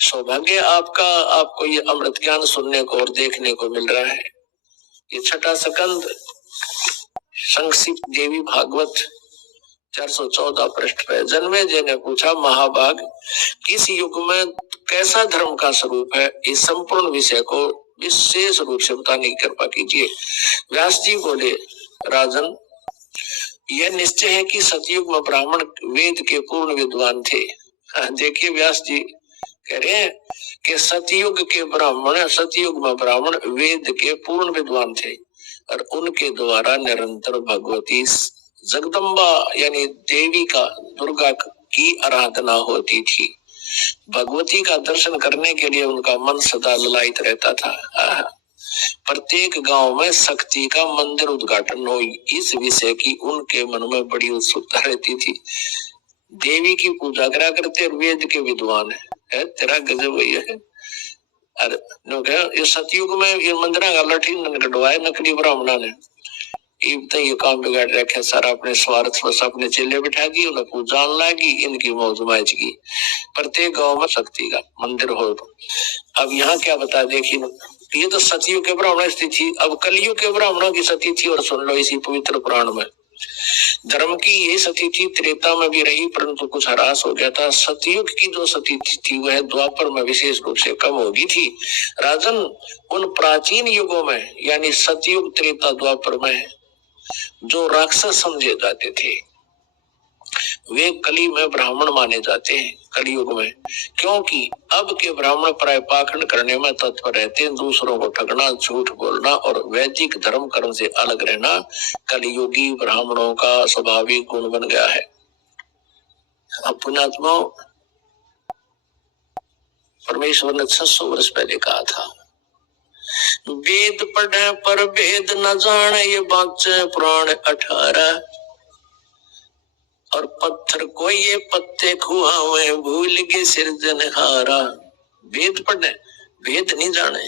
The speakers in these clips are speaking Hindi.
सौभाग्य आपका, आपको ये अमृत ज्ञान सुनने को और देखने को मिल रहा है। ये छठा स्कंद संक्षिप्त देवी भागवत 414 पृष्ठ पे। जन्मेजय ने पूछा, महाभाग किस युग में कैसा धर्म का स्वरूप है, इस संपूर्ण विषय को विशेष रूप से बताने की कृपा कीजिए। व्यास जी बोले, राजन यह निश्चय है कि सतयुग में ब्राह्मण वेद के पूर्ण विद्वान थे। देखिए व्यास जी कह रहे हैं कि सतयुग में ब्राह्मण वेद के पूर्ण विद्वान थे और उनके द्वारा निरंतर भगवती जगदम्बा यानी देवी का, दुर्गा की आराधना होती थी। भगवती का दर्शन करने के लिए उनका मन सदा ललायित रहता था। प्रत्येक गांव में शक्ति का मंदिर उद्घाटन हो, इस विषय की उनके मन में बड़ी उत्सुकता रहती थी। देवी की पूजा करा करते, वेद के विद्वान है तेरा गजब वही है। अरे ये सतयुग में ये मंदिर का लठी कटवाए नकली ब्राह्मणा ने, ये काम बिगाड़ रखे सारा, अपने स्वार्थ बस अपने चेले बिठा दी, उन्हें पूजा लागी, इनकी मौज माज की। प्रत्येक गांव में शक्ति का मंदिर हो। अब यहाँ क्या बता, देखिए ये तो सतयुग के ब्राह्मण स्थिति, अब कलयुग के ब्राह्मणों की सती थी। और सुन लो इसी पवित्र पुराण में, धर्म की ये सती थी त्रेता में भी रही, परंतु कुछ ह्रास हो गया था। सतयुग की जो सती थी वह द्वापर में विशेष रूप से कम होगी थी। राजन उन प्राचीन युगों में यानी सतयुग, त्रेता, द्वापर में जो राक्षस समझे जाते थे वे कली में ब्राह्मण माने जाते हैं कलयुग में, क्योंकि अब के ब्राह्मण प्राय पाखंड करने में तत्पर रहते हैं। दूसरों को ठगना, झूठ बोलना और वैदिक धर्म कर्म से अलग रहना कलयुगी ब्राह्मणों का स्वाभाविक गुण बन गया है। पुण्यात्मा, परमेश्वर ने 600 वर्ष पहले कहा था, वेद पढ़े पर भेद न जाने, ये बाँचे पुराण 18। और पत्थर को ये पत्ते खुआवे, भूल के सिरजनहारा। वेद पढ़े वेद नहीं जाने,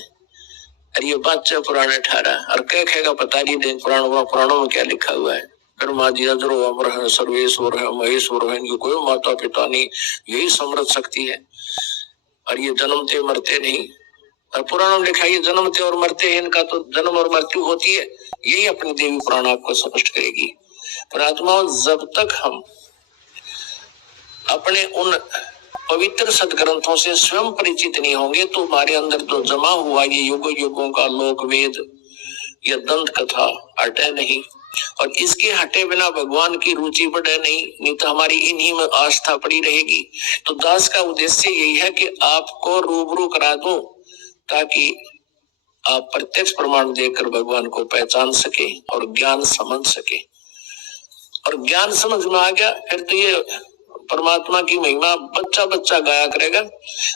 अरे ये बात पुराने 18। और क्या कहेगा पता नहीं, दिन पुराणों में क्या लिखा हुआ है, ब्रह्मा जी अजरो अमर है, सर्वेश्वर है, महेश्वर है, इनकी कोई माता पिता नहीं, यही समृद्ध शक्ति है। और ये जन्मते मरते नहीं, और पुराणों में लिखा है जन्मते और मरते हैं, इनका तो जन्म और मृत्यु होती है। यही अपनी देवी पुराण आपको स्पष्ट करेगी। पर आत्माओं, जब तक हम अपने उन पवित्र सदग्रंथों से स्वयं परिचित नहीं होंगे तो हमारे अंदर जो जमा हुआ ये युगों युगों का लोक वेद या दंत कथा हटे नहीं, और इसके हटे बिना भगवान की रुचि बढ़े नहीं तो हमारी इन्हीं में आस्था पड़ी रहेगी। तो दास का उद्देश्य यही है कि आपको रूबरू करा दूं ताकि आप प्रत्यक्ष प्रमाण देकर भगवान को पहचान सके और ज्ञान समझ सके। और ज्ञान समझ में आ गया फिर तो ये परमात्मा की महिमा बच्चा बच्चा गाया करेगा।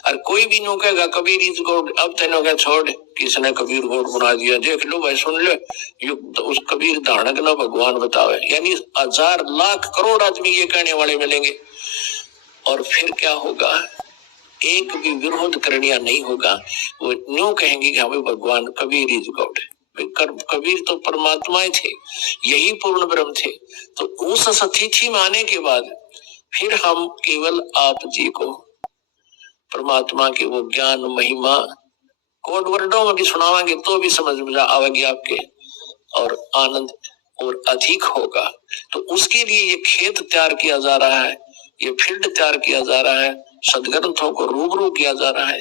और कोई भी नो कहेगा कबीर इज गॉड, अब तेनों का छोड़ किसने कबीर गॉड बना दिया, देख लो भाई, सुन लो, उस कबीर धारणक ना भगवान बतावे। यानी 1000 लाख करोड़ आदमी ये कहने वाले मिलेंगे। और फिर क्या होगा, एक भी विरोध करनिया नहीं होगा, वो न्यू कहेंगे कि हमें भगवान कबीर इज गॉड। कबीर तो परमात्मा थे, यही पूर्ण ब्रह्म थे। तो उस सतीथि में आने के बाद फिर हम केवल आप जी को परमात्मा के वो ज्ञान महिमा कोड वर्डों में भी सुनावांगे तो भी समझ में आवेगी आपके, और आनंद और अधिक होगा। तो उसके लिए ये खेत तैयार किया जा रहा है, ये फील्ड तैयार किया जा रहा है, सदग्रंथों को रूबरू किया जा रहा है।